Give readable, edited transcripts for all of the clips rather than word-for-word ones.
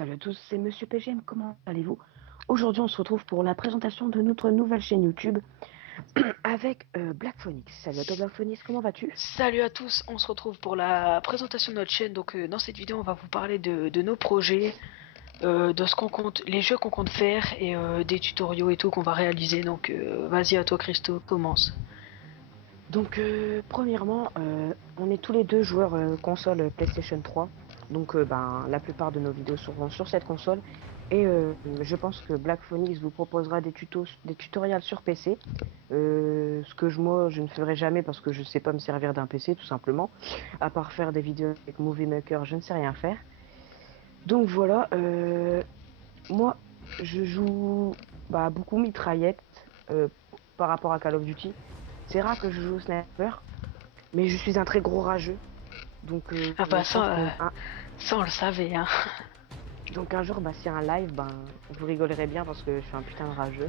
Salut à tous, c'est Monsieur PGM, comment allez-vous? Aujourd'hui, on se retrouve pour la présentation de notre nouvelle chaîne YouTube avec Black Phoenix. Salut à toi Black Phoenix, comment vas-tu? Salut à tous, on se retrouve pour la présentation de notre chaîne. Donc dans cette vidéo, on va vous parler de nos projets, de ce qu'on compte, les jeux qu'on compte faire et des tutoriaux et tout qu'on va réaliser. Donc vas-y à toi Christo, commence. Donc, premièrement, on est tous les deux joueurs console PlayStation 3. Donc, la plupart de nos vidéos seront sur cette console. Et je pense que Black Phoenix vous proposera des des tutoriels sur PC. Ce que moi, je ne ferai jamais parce que je ne sais pas me servir d'un PC, tout simplement. À part faire des vidéos avec Movie Maker, je ne sais rien faire. Donc voilà, moi, je joue beaucoup mitraillette euh, par rapport à Call of Duty. C'est rare que je joue au sniper, mais je suis un très gros rageux. Donc Ah bah je pense ça, que ça on le savait, hein. donc un jour, s'il y a un live, vous rigolerez bien parce que je suis un putain de rageux.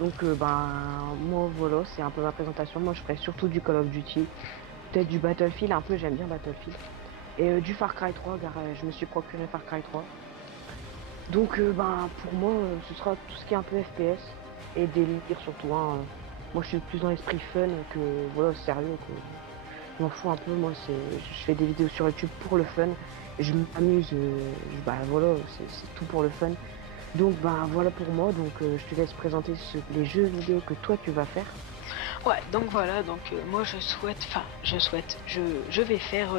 Donc moi voilà, c'est un peu ma présentation. Moi, je ferai surtout du Call of Duty, peut-être du Battlefield, un peu j'aime bien Battlefield, et du Far Cry 3, car je me suis procuré Far Cry 3. Donc pour moi, ce sera tout ce qui est un peu FPS et délire surtout. Hein. Moi, je suis plus dans l'esprit fun que voilà sérieux. Que je m'en fous un peu. Moi, je fais des vidéos sur YouTube pour le fun. Je m'amuse. Voilà, c'est tout pour le fun. Donc voilà pour moi. Donc je te laisse présenter les jeux vidéo que toi tu vas faire. Ouais, donc voilà, donc moi je vais faire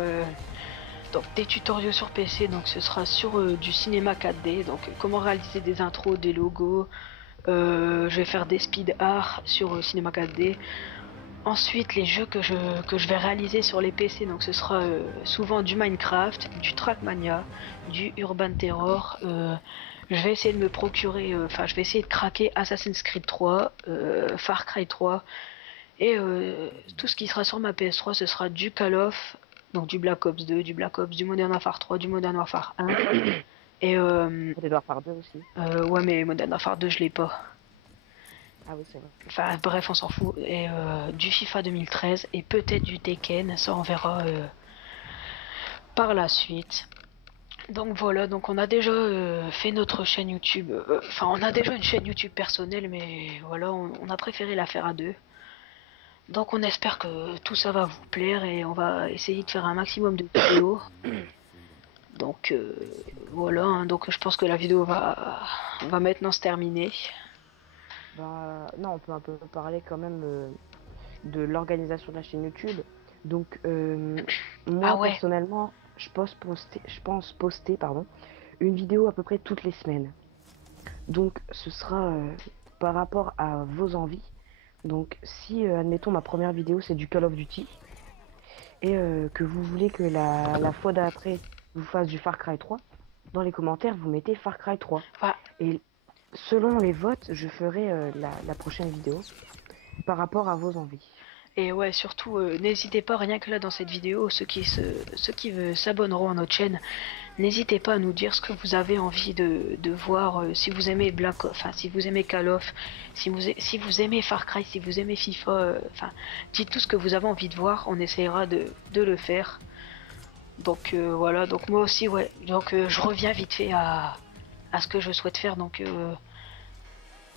donc des tutoriaux sur PC. Donc ce sera sur du cinéma 4D, donc comment réaliser des intros, des logos. Je vais faire des speed art sur cinéma 4D. Ensuite, les jeux que je vais réaliser sur les PC, donc ce sera souvent du Minecraft, du Trackmania, du Urban Terror. Je vais essayer de me procurer, je vais essayer de craquer Assassin's Creed 3, Far Cry 3, et tout ce qui sera sur ma PS3, ce sera du Call of, donc du Black Ops 2, du Black Ops, du Modern Warfare 3, du Modern Warfare 1. Et Pour Edouard Farder aussi. ouais, mais Modern Warfare 2, je l'ai pas. Ah oui, c'est vrai. Enfin bref, on s'en fout. Et du FIFA 2013 et peut-être du Tekken, ça on verra par la suite. Donc voilà, donc on a déjà fait notre chaîne YouTube. Enfin, on a déjà une chaîne YouTube personnelle, mais voilà, on a préféré la faire à deux. Donc on espère que tout ça va vous plaire et on va essayer de faire un maximum de vidéos. Donc voilà, hein, donc je pense que la vidéo va maintenant se terminer. Non, on peut un peu parler quand même de l'organisation de la chaîne YouTube. Donc, Ah moi, ouais, personnellement, je pense poster, pardon, une vidéo à peu près toutes les semaines. Donc, ce sera par rapport à vos envies. Donc, si, admettons, ma première vidéo, c'est du Call of Duty, et que vous voulez que la fois d'après, je vous fasse du Far Cry 3, dans les commentaires, vous mettez Far Cry 3. enfin, Et selon les votes, je ferai la prochaine vidéo par rapport à vos envies. et ouais, surtout, n'hésitez pas, rien que là dans cette vidéo, ceux qui s'abonneront à notre chaîne, n'hésitez pas à nous dire ce que vous avez envie de voir, si vous aimez si vous aimez Call of, si vous aimez Far Cry, si vous aimez FIFA, dites tout ce que vous avez envie de voir, on essayera de le faire. Donc voilà, donc moi aussi, ouais, donc je reviens vite fait à ce que je souhaite faire, donc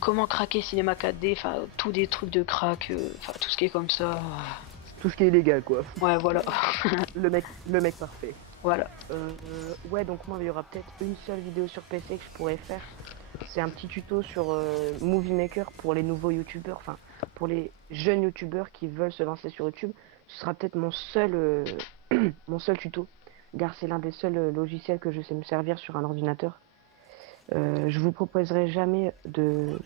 comment craquer Cinéma 4D, enfin, tous des trucs de crack, tout ce qui est comme ça. Tout ce qui est illégal, quoi. Ouais, voilà. Le mec parfait. Voilà. Ouais, donc moi, il y aura peut-être une seule vidéo sur PC que je pourrais faire. C'est un petit tuto sur Movie Maker pour les nouveaux youtubeurs, enfin, pour les jeunes youtubeurs qui veulent se lancer sur YouTube. Ce sera peut-être mon seul tuto, car c'est l'un des seuls logiciels que je sais me servir sur un ordinateur. Je vous proposerai jamais de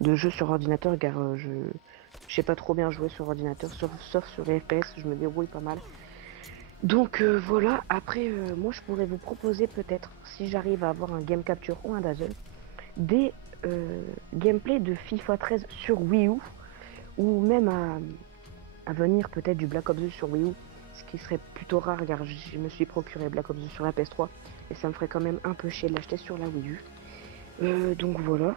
jeux sur ordinateur, car je sais pas trop bien jouer sur ordinateur, sauf sur les FPS, je me débrouille pas mal. Donc voilà, après, moi je pourrais vous proposer peut-être, si j'arrive à avoir un Game Capture ou un Dazzle, des gameplays de FIFA 13 sur Wii U, ou même à venir peut-être du Black Ops 2 sur Wii U, ce qui serait plutôt rare car je me suis procuré Black Ops 2 sur la PS3, et ça me ferait quand même un peu chier de l'acheter sur la Wii U. Donc voilà.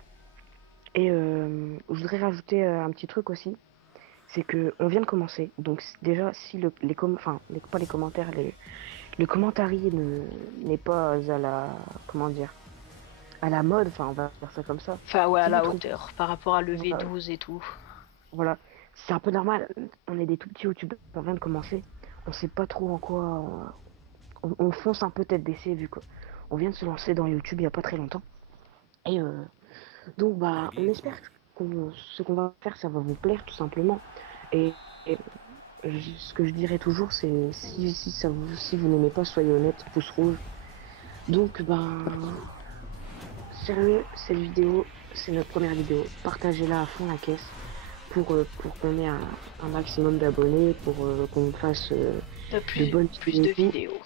Et je voudrais rajouter un petit truc aussi, c'est que on vient de commencer. Donc déjà, si pas les commentaires, le commentary n'est pas à la, comment dire, à la mode, enfin on va faire ça comme ça. Enfin, ouais, à Si vous la trouvez, hauteur, par rapport à le voilà, V12 et tout. voilà. C'est un peu normal, on est des tout petits youtubeurs, on vient de commencer, on sait pas trop en quoi, on fonce un peu tête baissée vu qu'on vient de se lancer dans YouTube il y a pas très longtemps. Et donc bah on espère que ce qu'on va faire ça va vous plaire tout simplement. Et ce que je dirais toujours c'est si vous n'aimez pas soyez honnête, pouce rouge. Donc ben sérieux, cette vidéo, c'est notre première vidéo. Partagez-la à fond la caisse pour qu'on ait un maximum d'abonnés, pour qu'on fasse De de bonnes plus vidéos de et tout. vidéos.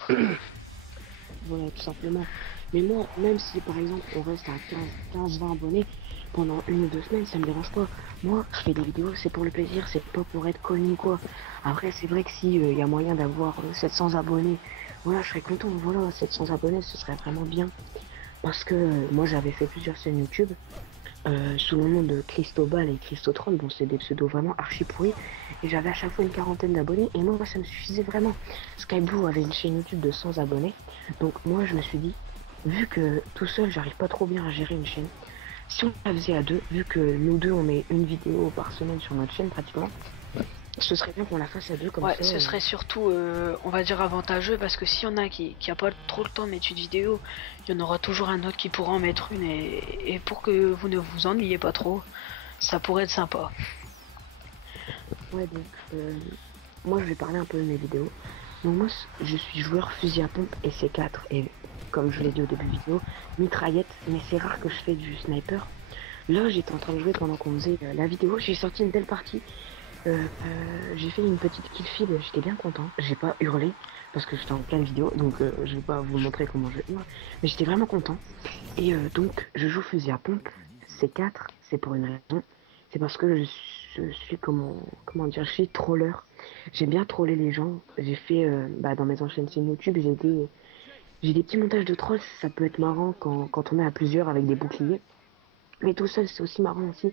Voilà, tout simplement. Mais moi, même si par exemple on reste à 15-20 abonnés pendant 1 ou 2 semaines, ça me dérange pas. Moi, je fais des vidéos, c'est pour le plaisir, c'est pas pour être connu ou quoi. Après, c'est vrai que si y a moyen d'avoir 700 abonnés, voilà, je serais content. Voilà, 700 abonnés, ce serait vraiment bien. Parce que moi, j'avais fait plusieurs chaînes YouTube sous le nom de Christobal et Christotron. Bon, c'est des pseudos vraiment archi pourris. Et j'avais à chaque fois une quarantaine d'abonnés. Et moi, ça me suffisait vraiment. Skyblue avait une chaîne YouTube de 100 abonnés. Donc moi, je me suis dit, vu que tout seul, j'arrive pas trop bien à gérer une chaîne, si on la faisait à deux, vu que nous deux, on met une vidéo par semaine sur notre chaîne pratiquement, ce serait bien qu'on la fasse à deux comme Ouais, ça. ce serait surtout, on va dire, avantageux parce que s'il y en a qui a pas trop le temps de mettre une vidéo, il y en aura toujours un autre qui pourra en mettre une et pour que vous ne vous ennuyez pas trop, ça pourrait être sympa. Ouais, donc moi, je vais parler un peu de mes vidéos. Donc moi, je suis joueur fusil à pompe et C4. Et comme je l'ai dit au début de vidéo, mitraillette, mais c'est rare que je fais du sniper. Là, j'étais en train de jouer pendant qu'on faisait la vidéo. J'ai sorti une belle partie. J'ai fait une petite kill feed. J'étais bien content. J'ai pas hurlé parce que j'étais en pleine vidéo. Donc, je vais pas vous montrer comment je hurle. Mais j'étais vraiment content. Et donc, je joue fusil à pompe. C4, c'est pour une raison. C'est parce que je suis, comment dire, je suis troller. J'aime bien troller les gens. J'ai fait, dans mes anciennes chaînes YouTube, j'ai des petits montages de trolls. Ça peut être marrant quand on est à plusieurs avec des boucliers. Mais tout seul, c'est aussi marrant aussi.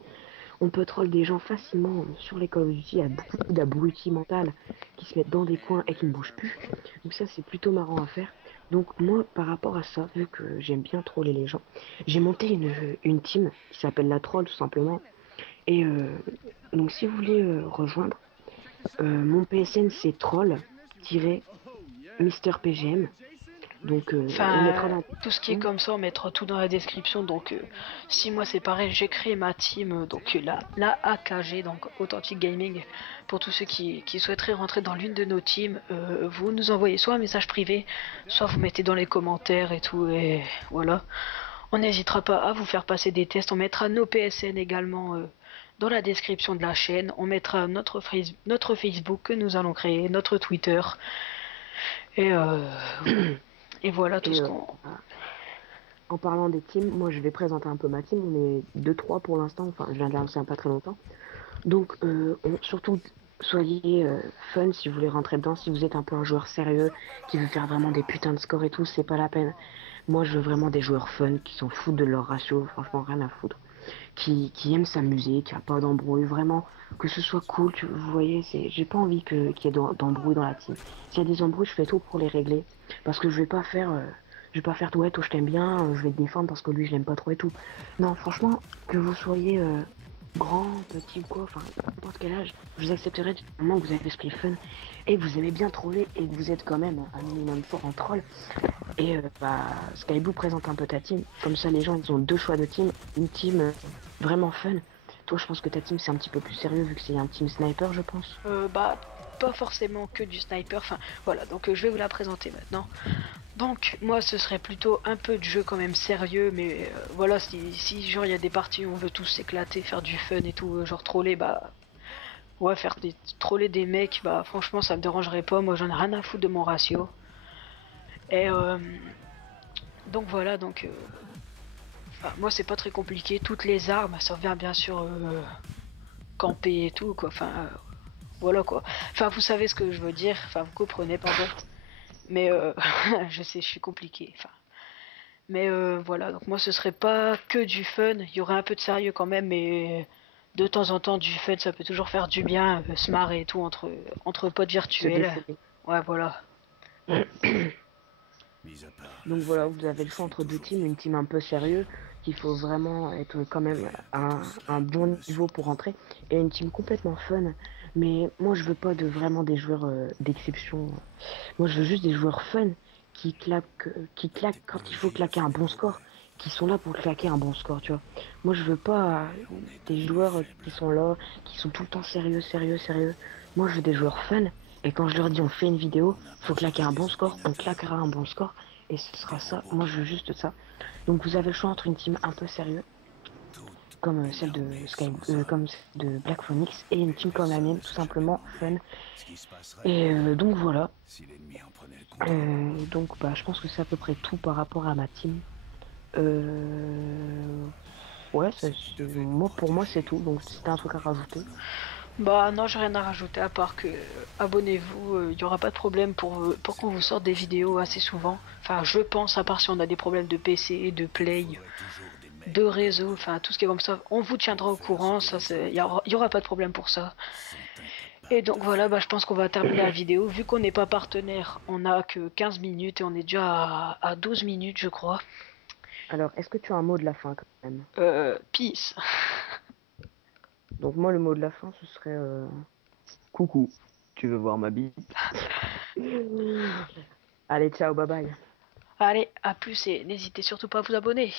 On peut troll des gens facilement sur les Call of Duty. Il y a beaucoup d'abrutis mentales qui se mettent dans des coins et qui ne bougent plus. Donc ça, c'est plutôt marrant à faire. Donc moi, par rapport à ça, vu que j'aime bien troller les gens, j'ai monté une team qui s'appelle la Troll tout simplement. Et donc si vous voulez rejoindre, mon PSN c'est troll-MrPGM. Donc on Enfin, mettra dans la tout ce qui est description. comme ça, on mettra tout dans la description. Donc, si moi c'est pareil, j'ai créé ma team, donc la AKG, donc Authentic Gaming. Pour tous ceux qui souhaiteraient rentrer dans l'une de nos teams, vous nous envoyez soit un message privé, soit vous mettez dans les commentaires et tout, et voilà. On n'hésitera pas à vous faire passer des tests. On mettra nos PSN également dans la description de la chaîne. On mettra notre Facebook que nous allons créer, notre Twitter, et, et voilà tout Et ce qu'on. en parlant des teams, moi je vais présenter un peu ma team. On est deux trois pour l'instant. Enfin, je viens de la lancer il n'y a pas très longtemps. Donc, surtout, soyez fun si vous voulez rentrer dedans. Si vous êtes un peu un joueur sérieux, qui veut faire vraiment des putains de scores et tout, c'est pas la peine. Moi, je veux vraiment des joueurs fun, qui s'en foutent de leur ratio, franchement, rien à foutre. Qui aiment s'amuser, qui a pas d'embrouille, vraiment, que ce soit cool, vous voyez, j'ai pas envie qu'il y ait d'embrouille dans la team. S'il y a des embrouilles, je fais tout pour les régler. Parce que je vais pas faire tout, ouais, toi je t'aime bien, je vais te défendre parce que lui je l'aime pas trop et tout. Non, franchement, que vous soyez grand, petit ou quoi, enfin, n'importe quel âge, je vous accepterai du moment que vous avez l'esprit fun et que vous aimez bien troller et que vous êtes quand même un minimum fort en troll. Et Skyblue présente un peu ta team, comme ça les gens ils ont deux choix de team, une team vraiment fun. Toi je pense que ta team c'est un petit peu plus sérieux vu que c'est un team sniper je pense. Bah, pas forcément que du sniper. Enfin, voilà. Donc, je vais vous la présenter maintenant. Donc, moi, ce serait plutôt un peu de jeu quand même sérieux, mais voilà, si genre il y a des parties où on veut tous s'éclater, faire du fun et tout, genre troller, bah ouais, troller des mecs, bah franchement ça me dérangerait pas. Moi, j'en ai rien à foutre de mon ratio. Et donc voilà, donc enfin, moi c'est pas très compliqué. Toutes les armes, ça revient bien sûr camper et tout quoi. Enfin, voilà quoi. Enfin, vous savez ce que je veux dire. Enfin, vous comprenez, pardon. Mais je sais, je suis compliqué. Enfin, mais voilà. Donc moi, ce serait pas que du fun. Il y aurait un peu de sérieux quand même, mais de temps en temps, du fun, ça peut toujours faire du bien, se marrer et tout entre potes Se virtuels. défouler. Ouais, voilà. Donc voilà, vous avez le choix entre deux teams, une team un peu sérieux, qu'il faut vraiment être quand même à un bon niveau pour rentrer. Et une team complètement fun. Mais moi, je veux pas de vraiment des joueurs d'exception. Moi, je veux juste des joueurs fun qui claquent quand il faut claquer un bon score, qui sont là pour claquer un bon score, tu vois. Moi, je veux pas des joueurs qui sont là, qui sont tout le temps sérieux, sérieux, sérieux. Moi, je veux des joueurs fun. Et quand je leur dis on fait une vidéo, faut claquer un bon score, on claquera un bon score. Et ce sera ça. Moi, je veux juste ça. Donc, vous avez le choix entre une team un peu sérieux, comme celle de comme celle de Black Phoenix, et une team comme la mienne, tout simplement fun. Et donc voilà. Donc bah je pense que c'est à peu près tout par rapport à ma team. Ouais, moi pour moi c'est tout. Donc si t'as un truc à rajouter. Bah non, j'ai rien à rajouter à part que abonnez-vous, il y aura pas de problème pour qu'on vous sorte des vidéos assez souvent. Enfin, je pense, à part si on a des problèmes de PC, de Play, de réseau, enfin tout ce qui est comme ça, on vous tiendra au courant, ça y aura pas de problème pour ça. Et donc voilà, bah je pense qu'on va terminer la vidéo. Vu qu'on n'est pas partenaire, on a que 15 minutes et on est déjà à 12 minutes je crois. Alors, est-ce que tu as un mot de la fin quand même? Peace. Donc moi le mot de la fin ce serait coucou. Tu veux voir ma bite? Allez, ciao, bye bye. Allez, à plus et n'hésitez surtout pas à vous abonner.